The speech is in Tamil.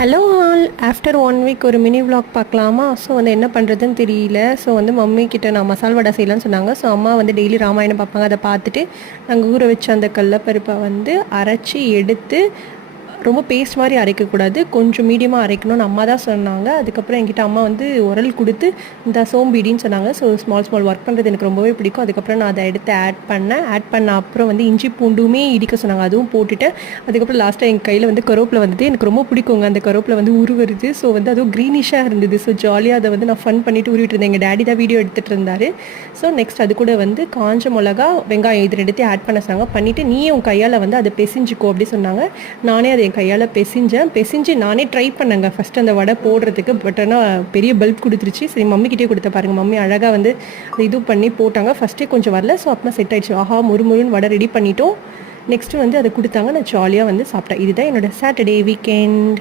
ஹலோ ஆல் ஆஃப்டர் 1 வீக் ஒரு மினி vlog பார்க்கலாமா? ஸோ வந்து என்ன பண்ணுறதுன்னு தெரியல. ஸோ வந்து மம்மி கிட்ட நான் மசால் வடை செய்யலாம்னு சொன்னாங்க. ஸோ அம்மா வந்து டெய்லி ராமாயணம் பார்ப்பாங்க. அதை பார்த்துட்டு நாங்கள் ஊற வச்ச அந்த கடலப்பருப்பை வந்து அரைச்சி எடுத்து ரொம்ப பேஸ்ட் மாதிரி அரைக்கக்கூடாது, கொஞ்சம் மீடியமாக அரைக்கணும்னு அம்மா தான் சொன்னாங்க. அதுக்கப்புறம் என்கிட்ட அம்மா வந்து உரல் கொடுத்து இந்த சோம்பிடின்னு சொன்னாங்க. ஸோ ஸ்மால் ஒர்க் பண்ணுறது எனக்கு ரொம்பவே பிடிக்கும். அதுக்கப்புறம் நான் அதை எடுத்து ஆட் பண்ண அப்புறம் வந்து இஞ்சி பூண்டுமே இடிக்க சொன்னாங்க, அதுவும் போட்டுட்டு அதுக்கப்புறம் லாஸ்ட்டாக எங்கள் கையில் வந்து கருவேப்பிலை வந்தது. எனக்கு ரொம்ப பிடிக்குங்க அந்த கருவேப்பிலை வந்து உருவருது. ஸோ வந்து அதுவும் க்ரீனிஷாக இருந்தது. ஸோ ஜாலியாக அதை வந்து நான் ஃபன் பண்ணிவிட்டு உருவிட்டு இருந்தேன். எங்கள் டேடி தான் வீடியோ எடுத்துகிட்டு இருந்தார். ஸோ நெக்ஸ்ட் அது கூட வந்து காஞ்ச மிளகா, வெங்காயம் இது ரெண்டுத்தையும் ஆட் பண்ண சொன்னாங்க. பண்ணிவிட்டு நீ உன் கையால் வந்து அதை பிசைஞ்சிக்கோ அப்படி சொன்னாங்க. நானே அதை என் கையால் பிசைஞ்சு நானே ட்ரை பண்ணேங்க ஃபஸ்ட்டு அந்த வடை போடுறதுக்கு. பட் ஆனால் பெரிய பல்ப் கொடுத்துருச்சு. சரி மம்மிக்கிட்டே கொடுத்த பாருங்கள், மம்மி அழகாக வந்து இது பண்ணி போட்டாங்க. ஃபஸ்ட்டே கொஞ்சம் வரல, ஸோ அப்புறம் செட் ஆகிடுச்சு. ஆஹா, முறுமுறுன்னு வடை ரெடி பண்ணிட்டோம். நெக்ஸ்ட்டு வந்து அதை கொடுத்தாங்க, நான் ஜாலியாக வந்து சாப்பிட்டேன். இதுதான் என்னோடய சாட்டர்டே வீக்கெண்ட்.